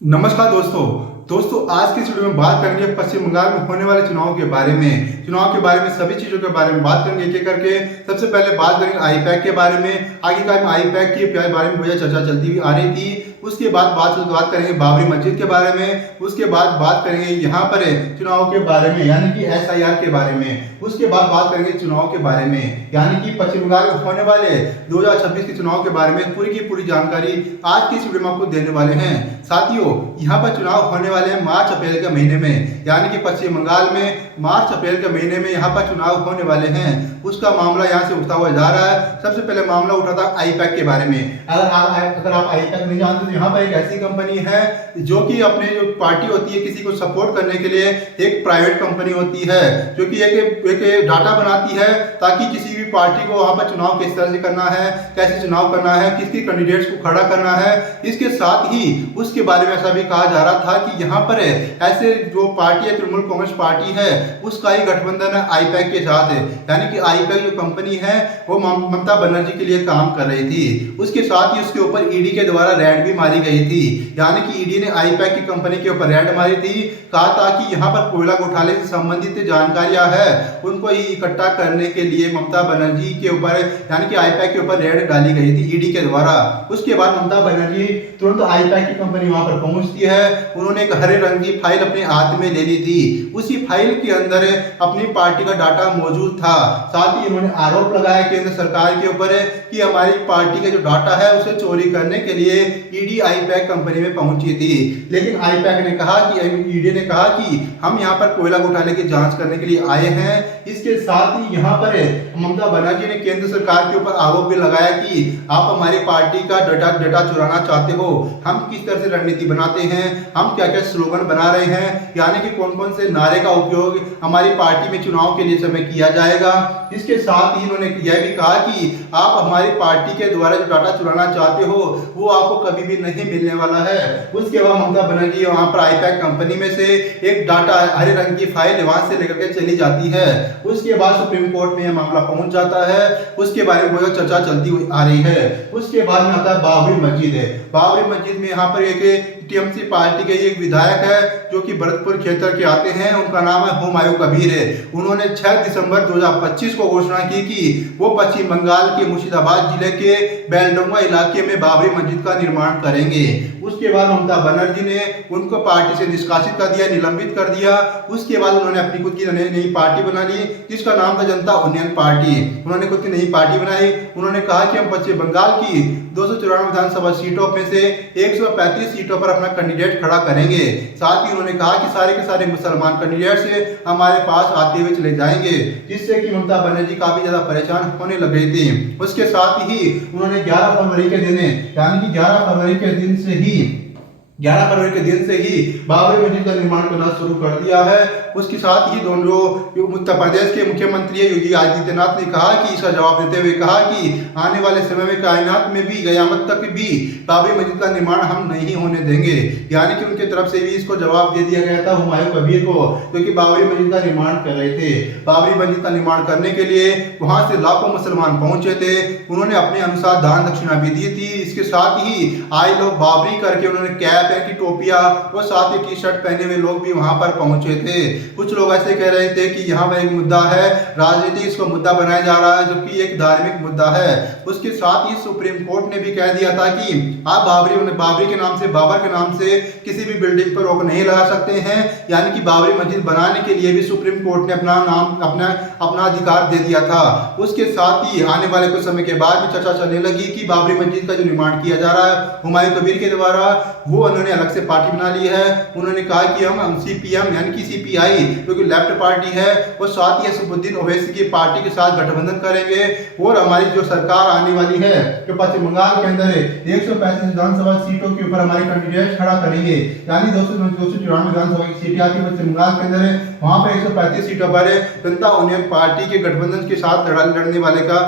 नमस्कार दोस्तों आज की इस वीडियो में बात करेंगे पश्चिम बंगाल में होने वाले चुनाव के बारे में सभी चीजों के बारे में बात करेंगे एक एक करके। सबसे पहले बात करेंगे आईपैक के बारे में। आगे का आईपैक के बारे में बहुत चर्चा चलती हुई आ रही थी। उसके बाद बात करेंगे बाबरी मस्जिद के बारे में। उसके बाद बात करेंगे यहाँ पर चुनाव के बारे में यानी कि एसआईआर के बारे में। उसके बाद बात करेंगे चुनाव के बारे में यानी कि पश्चिम बंगाल में होने वाले 2026 के चुनाव के बारे में पूरी की पूरी जानकारी आज की इस वीडियो में आपको देने वाले हैं। साथियों, यहाँ पर चुनाव होने वाले हैं मार्च अप्रैल के महीने में यानी कि पश्चिम बंगाल में मार्च अप्रैल के महीने में यहाँ पर चुनाव होने वाले हैं। उसका मामला यहाँ से उठता हुआ जा रहा है। सबसे पहले मामला उठा था आईपैक के बारे में। अगर आप आईपैक नहीं जानते तो यहाँ पर एक ऐसी कंपनी है जो कि अपने जो पार्टी होती है किसी को सपोर्ट करने के लिए एक प्राइवेट कंपनी होती है जो कि एक डाटा बनाती है ताकि किसी भी पार्टी को वहां पर चुनाव किस तरह से करना है, कैसे चुनाव करना है, किसकी कैंडिडेट्स को खड़ा करना है। इसके साथ ही उसके बारे में ऐसा भी कहा जा रहा था कि यहाँ पर ऐसे जो पार्टी है तृणमूल कांग्रेस पार्टी है उसका ही गठबंधन है आईपैक के साथ है। यानी कि आईपैक जो कंपनी है वो ममता बनर्जी के लिए काम कर रही थी। उसके साथ ही उसके ऊपर ईडी के द्वारा रेड भी मारी गई थी। यानी कि ईडी ने आईपैक की कंपनी के ऊपर रेड मारी थी। कहा था कि यहाँ पर कोयला घोटाले से संबंधित जानकारियां है उनको ही इकट्ठा करने के लिए ममता बनर्जी के ऊपर यानी कि आईपैक के ऊपर रेड डाली गई थी ईडी के द्वारा। उसके बाद ममता बनर्जी तुरंत आईपैक की कंपनी वहां पर पहुंचती है। उन्होंने एक हरे रंग की फाइल अपने हाथ में ले ली थी। उसी फाइल के अंदर अपनी पार्टी का डाटा मौजूद था। साथ ही उन्होंने आरोप लगाया केंद्र सरकार के ऊपर कि हमारी पार्टी का जो डाटा है उसे चोरी करने के लिए ईडी आईपैक कंपनी में पहुंची थी। लेकिन आईपैक ने कहा कि ईडी ने कहा कि हम यहाँ पर कोयला घोटाले की जांच करने के लिए आए हैं। इसके साथ ही यहाँ पर ममता बनर्जी ने केंद्र सरकार के ऊपर आरोप भी लगाया कि आप हमारी पार्टी का डाटा चुराना चाहते हो। हम किस तरह से रणनीति बनाते हैं, हम क्या क्या स्लोगन बना रहे हैं, यानी कि कौन कौन से नारे का उपयोग हमारी पार्टी में चुनाव के लिए समय किया जाएगा। इसके साथ ही उन्होंने यह भी कहा कि आप हमारी पार्टी के द्वारा जो डाटा चुराना चाहते हो वो आपको कभी भी नहीं मिलने वाला है। उसके बाद ममता बनर्जी वहां पर आईपैक कंपनी में से एक डाटा हरे रंग की फाइल वहां से लेकर के चली जाती है। उसके बाद सुप्रीम कोर्ट में यह मामला पहुंच जाता है। उसके बारे में बहुत चर्चा चलती हुई आ रही है। उसके बाद में आता है बाबरी मस्जिद है। बाबरी मस्जिद में यहाँ पर एक टीएमसी पार्टी के एक विधायक है जो कि भरतपुर क्षेत्र के आते हैं। उनका नाम है हुमायूं कबीर है। उन्होंने 6 दिसंबर 2025 को घोषणा की कि वो पश्चिम बंगाल के मुर्शिदाबाद जिले के बेलडोंगा इलाके में बाबरी मस्जिद का निर्माण करेंगे। उसके बाद ममता बनर्जी ने उनको पार्टी से निष्कासित कर दिया, निलंबित कर दिया। उसके बाद उन्होंने अपनी खुद की नई पार्टी बना ली जिसका नाम था जनता उन्नयन पार्टी। उन्होंने खुद की नई पार्टी बनाई। उन्होंने कहा कि हम पश्चिम बंगाल की 294 विधानसभा सीटों में से 135 सीटों पर अपना कैंडिडेट खड़ा करेंगे। साथ ही उन्होंने कहा कि सारे के सारे मुसलमान कैंडिडेट से हमारे पास आते हुए चले जाएंगे, जिससे कि ममता बनर्जी काफी ज्यादा परेशान होने लग गई थी। उसके साथ ही उन्होंने 11 फरवरी के दिन यानी कि 11 फरवरी के दिन से ही बाबरी मस्जिद का निर्माण करना शुरू कर दिया है। उसके साथ ही दोनों उत्तर प्रदेश के मुख्यमंत्री योगी आदित्यनाथ ने कहा कि इसका जवाब देते हुए कहा कि आने वाले समय में कायनात में भी कयामत तक भी बाबरी मस्जिद का निर्माण हम नहीं होने देंगे। यानी कि उनकी तरफ से भी इसको जवाब दे दिया गया था हुमायूं कबीर को, क्योंकि बाबरी मस्जिद का निर्माण कर रहे थे। बाबरी मस्जिद का निर्माण करने के लिए वहां से लाखों मुसलमान पहुंचे थे। उन्होंने अपने अनुसार दान दक्षिणा भी दी थी। इसके साथ ही आए लोग बाबरी करके उन्होंने कैप की टोपिया और साथ ही टी शर्ट पहने हुए लोग भी वहां पर पहुंचे थे। कुछ लोग ऐसे कह रहे थे कि यहाँ पर एक मुद्दा है, राजनीति इसको मुद्दा बनाया जा रहा है, जो कि एक धार्मिक मुद्दा है। उसके साथ ही सुप्रीम कोर्ट ने भी कह दिया था कि आप बाबरी के नाम से, बाबर के नाम से किसी भी बिल्डिंग पर रोक नहीं लगा सकते हैं। यानी कि बाबरी मस्जिद बनाने के लिए भी सुप्रीम कोर्ट ने अपना अधिकार दे दिया था। उसके साथ ही आने वाले कुछ समय के बाद भी चर्चा चलने लगी कि बाबरी मस्जिद का जो निर्माण किया जा रहा है हुमायूं कबीर के द्वारा, वो उन्होंने अलग से पार्टी बना ली है। उन्होंने कहा कि हम सीपीएम यानी कि सीपीआई जो कि लेफ्ट पार्टी है वो साथ ही असदुद्दीन ओवैसी की पार्टी के साथ गठबंधन करेंगे और हमारी जो सरकार आने वाली है जो पश्चिम बंगाल के अंदर 135 विधानसभा सीटों के ऊपर हमारे कैंडिडेट खड़ा करेंगे। यानी 294 विधानसभा की सीटें आती है पश्चिम बंगाल के अंदर। वहां पर 135 सीटों पर जनता उन्नयन पार्टी के गठबंधन के साथ लड़ने वाले का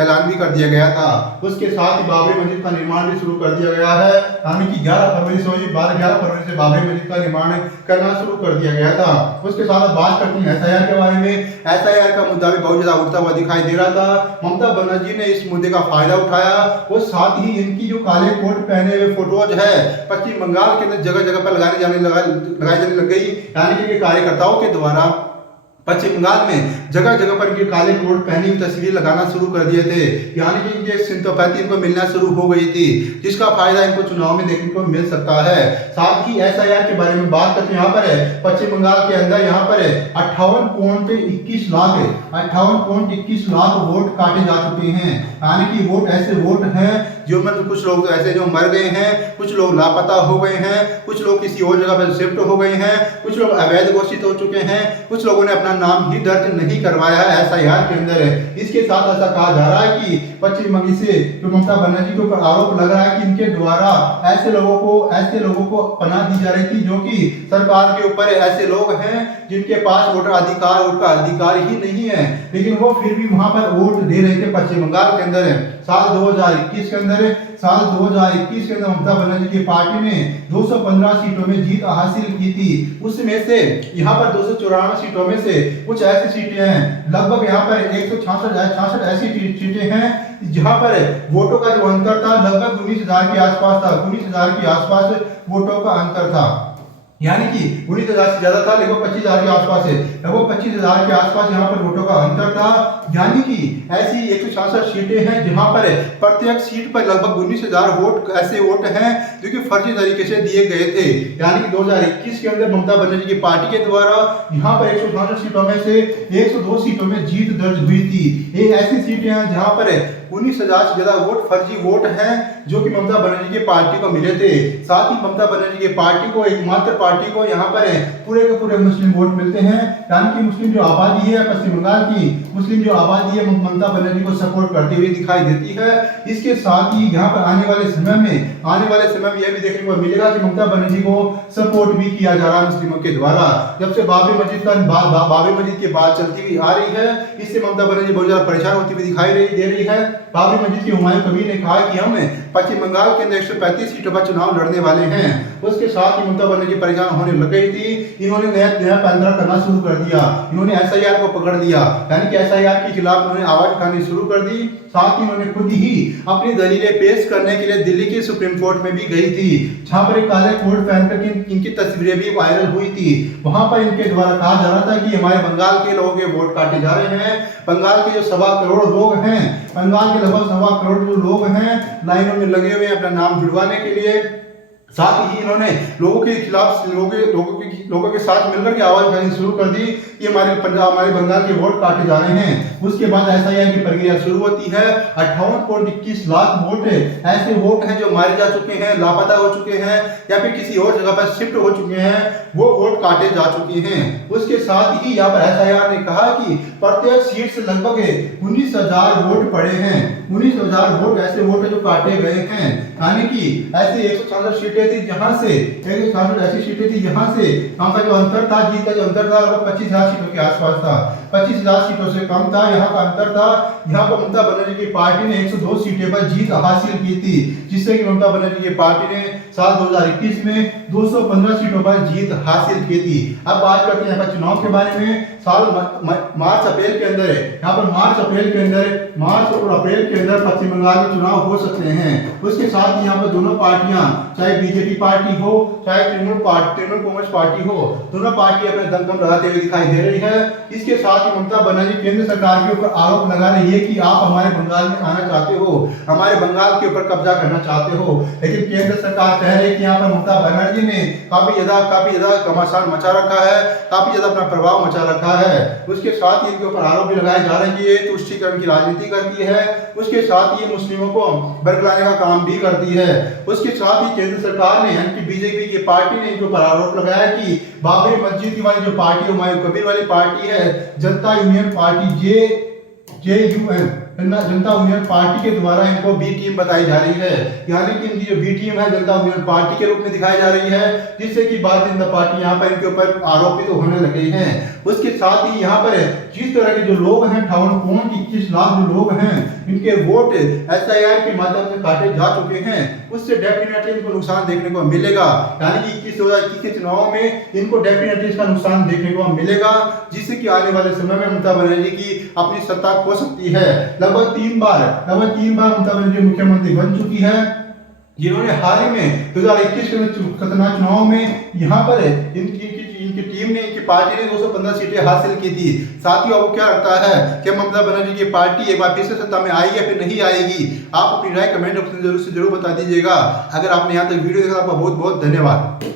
ऐलान भी कर दिया गया था। उसके साथ ही बाबरी मस्जिद का निर्माण भी शुरू कर दिया गया है। यानी कि 11 11 फरवरी से बाबरी मस्जिद का निर्माण करना शुरू कर दिया गया था। उसके साथ बात करते हैं एसआईआर के बारे में। एसआईआर का मुद्दा भी बहुत ज्यादा उठता हुआ दिखाई दे रहा था। ममता बनर्जी ने इस मुद्दे का फायदा उठाया और साथ ही इनकी जो काले कोट पहने हुए फोटोज है पश्चिम बंगाल के अंदर जगह जगह पर लगाई जाने लग गई, यानी कि कार्यकर्ताओं के द्वारा पश्चिम बंगाल में जगह जगह पर इनके काले कोट पहनी हुई तस्वीर लगाना शुरू कर दिए थे, यानी कि इनके सिंपैथी इनको मिलना शुरू हो गई थी, जिसका फायदा इनको चुनाव में देखने को मिल सकता है। साथ ही एसआईआर के बारे में बात करते हैं। यहाँ पर पश्चिम बंगाल के अंदर यहाँ पर 58.21 लाख वोट काटे जा चुके हैं, यानी कि वोट ऐसे वोट हैं जो मतलब कुछ लोग ऐसे जो मर गए हैं, कुछ लोग लापता हो गए हैं, कुछ लोग किसी और जगह पर शिफ्ट हो गए हैं, कुछ लोग अवैध घोषित हो चुके हैं, कुछ लोगों ने अपना नाम ही दर्ज नहीं करवाया है एसआईआर के अंदर। इसके साथ ऐसा कहा जा रहा है कि पश्चिम बंगाल से जो ममता बनर्जी के ऊपर आरोप लग रहा है कि इनके द्वारा ऐसे लोगों को पनाह दी जा रही थी जो कि सरकार के ऊपर ऐसे लोग हैं जिनके पास वोटर अधिकार ही नहीं है, लेकिन वो फिर भी वहां पर वोट दे रहे थे पश्चिम बंगाल के अंदर। साल 2021 के अंदर ममता बनर्जी की पार्टी ने 215 सीटों में जीत हासिल की थी। उसमें से यहाँ पर 294 सीटों में से कुछ ऐसी सीटें हैं, लगभग यहाँ पर 166 ऐसी सीटें हैं जहाँ पर वोटों का जो अंतर था लगभग 19,000 के आसपास था। 19,000 के आसपास वोटों का अंतर था, यानी कि 19,000 से ज्यादा था, लगभग 25,000 के आसपास है, लगभग 25,000 के आसपास यहाँ पर वोटों का अंतर था। यानी कि ऐसी 166 सीटें हैं जहां पर प्रत्येक सीट पर लगभग 19,000 वोट ऐसे वोट हैं जो कि फर्जी तरीके से दिए गए थे। यानी कि 2021 के अंदर ममता बनर्जी की पार्टी के द्वारा यहाँ पर 166 सीटों में से 102 सीटों में जीत दर्ज हुई थी। ये ऐसी सीटें हैं जहां पर 19,000 से ज्यादा वोट फर्जी वोट हैं जो कि ममता बनर्जी की पार्टी को मिले थे। साथ ही ममता बनर्जी की पार्टी को, एकमात्र पार्टी को यहाँ पर पूरे के पूरे मुस्लिम वोट मिलते हैं, यानी कि मुस्लिम जो आबादी है पश्चिम बंगाल की, मुस्लिम जो आबादी है ममता बनर्जी को सपोर्ट करती हुई दिखाई देती है। इसके साथ ही यहाँ पर आने वाले समय में यह भी देखने को मिलेगा कि ममता बनर्जी को सपोर्ट भी किया जा रहा है मुस्लिमों के द्वारा। जब से बाबरी मस्जिद की बात चलती हुई आ रही है, इससे ममता बनर्जी बहुत ज्यादा परेशान होती हुई दिखाई दे रही है। बाबरी मस्जिद के हुमायूं कबीर ने कहा कि हम पश्चिम बंगाल के अंदर 135 सीटों पर चुनाव लड़ने वाले हैं। उसके साथ ही ममता बनर्जी परेशान होने लग गई थी। इन्होंने नया पैंतरा करना शुरू कर दिया, इन्होंने एसआईआर को पकड़ लिया, यानी कि एसआईआर के खिलाफ उन्होंने आवाज उठानी शुरू कर दी। साथ ही उन्होंने खुद ही अपनी दलीलें पेश करने के लिए दिल्ली की सुप्रीम कोर्ट में भी गई थी, जहां पर एक काले कोट पहनकर इनकी तस्वीरें भी वायरल हुई थी। वहां पर इनके द्वारा कहा जा रहा था कि हमारे बंगाल के लोगों के वोट काटे जा रहे हैं। बंगाल के जो 1.25 करोड़ लोग हैं, बंगाल के लगभग 1.25 करोड़ जो लोग हैं लाइनों में लगे हुए हैं अपना नाम जुड़वाने के लिए। साथ ही इन्होंने लोगों के खिलाफ लोगों के साथ मिलकर के आवाज उठानी शुरू कर दी कि हमारे बंगाल के वोट काटे जा रहे हैं। उसके बाद एसआईआर की प्रक्रिया शुरू होती है। 58.21 लाख वोट ऐसे वोट हैं जो मारे जा चुके हैं, लापता हो चुके हैं या फिर किसी और जगह पर शिफ्ट हो चुके हैं, वो वोट काटे जा चुके हैं। उसके साथ ही यहाँ पर एसआईआर ने कहा कि प्रत्येक सीट से लगभग 19,000 वोट पड़े हैं। 19,000 वोट ऐसे वोट जो काटे गए हैं, यानी कि ऐसे 166 सीटें थी जहां से 166 ऐसी सीटें थी जहां से यहाँ का जो अंतर था, जीत का जो अंतर था वो 25,000 सीटों के आसपास था। 25,000 सीटों से कम था यहाँ का अंतर था। यहाँ पर ममता बनर्जी की पार्टी ने 102 सीटें पर जीत हासिल की थी, जिससे कि ममता बनर्जी की पार्टी ने साल 2021 में 215 सीटों पर जीत हासिल की थी। अब बात करते हैं यहाँ पर चुनाव के बारे में। साल मार्च अप्रैल के अंदर यहाँ पर मार्च और अप्रैल के अंदर पश्चिम बंगाल में चुनाव हो सकते हैं। उसके साथ ही यहाँ पर दोनों पार्टियां, चाहे बीजेपी पार्टी हो चाहे तृणमूल कांग्रेस पार्टी हो, दोनों पार्टी अपने दमखम लगाते हुए दिखाई दे रही है। इसके साथ ही ममता बनर्जी केंद्र सरकार के ऊपर आरोप लगा रही है कि आप हमारे बंगाल में आना चाहते हो, हमारे बंगाल के ऊपर कब्जा करना चाहते हो। लेकिन केंद्र सरकार कह रही है कि यहाँ पर ममता बनर्जी ने काफी ज्यादा घमासान मचा रखा है, काफी ज्यादा अपना प्रभाव मचा रखा है। उसके साथ ही इनके ऊपर आरोप भी लगाए जा रहे हैं कि ये तुष्टीकरण की राजनीति करती है। उसके साथ ही ये मुस्लिमों को बरगलाने का काम भी करती है। उसके साथ ही केंद्र सरकार ने यानी कि बीजेपी की पार्टी ने इनके ऊपर आरोप लगाया कि बाबरी मस्जिद वाली जो पार्टी हुमायूं कबीर वाली पार्टी है, जनता यूनियन पार्टी JUM जनता यूनियन पार्टी के द्वारा इनको बी टीम बताई जा रही है, यानी कि इनकी जो बी टीम है जनता यूनियन पार्टी के रूप में दिखाई जा रही है, जिससे कि भारतीय जनता पार्टी यहाँ पर इनके ऊपर आरोपित होने लगे हैं। उसके साथ ही यहाँ पर जिस तरह के जो लोग हैं 58.21 लाख जो लोग हैं इनके वोट SIR के माध्यम से काटे जा चुके हैं, उससे डेफिनेटली इनको नुकसान देखने को मिलेगा, यानी कि 2021 के चुनाव में इनको डेफिनेटली इसका नुकसान देखने को मिलेगा, जिससे कि आने वाले समय में ममता बनर्जी की अपनी सत्ता खो सकती है। लगभग तीन बार ममता बनर्जी मुख्यमंत्री बन चुकी है, जिन्होंने हाल ही में 2021 के खतरनाक चुनाव में यहाँ पर इनकी टीम ने, इनकी पार्टी ने 215 सीटें हासिल की थी। साथियों, आपको क्या लगता है कि ममता बनर्जी की पार्टी एक बार फिर से सत्ता में आएगी या फिर नहीं आएगी? आप अपनी राय कमेंट ऑप्शन जरूर बता दीजिएगा। अगर आपने यहाँ तक वीडियो देखा, आपका बहुत बहुत धन्यवाद।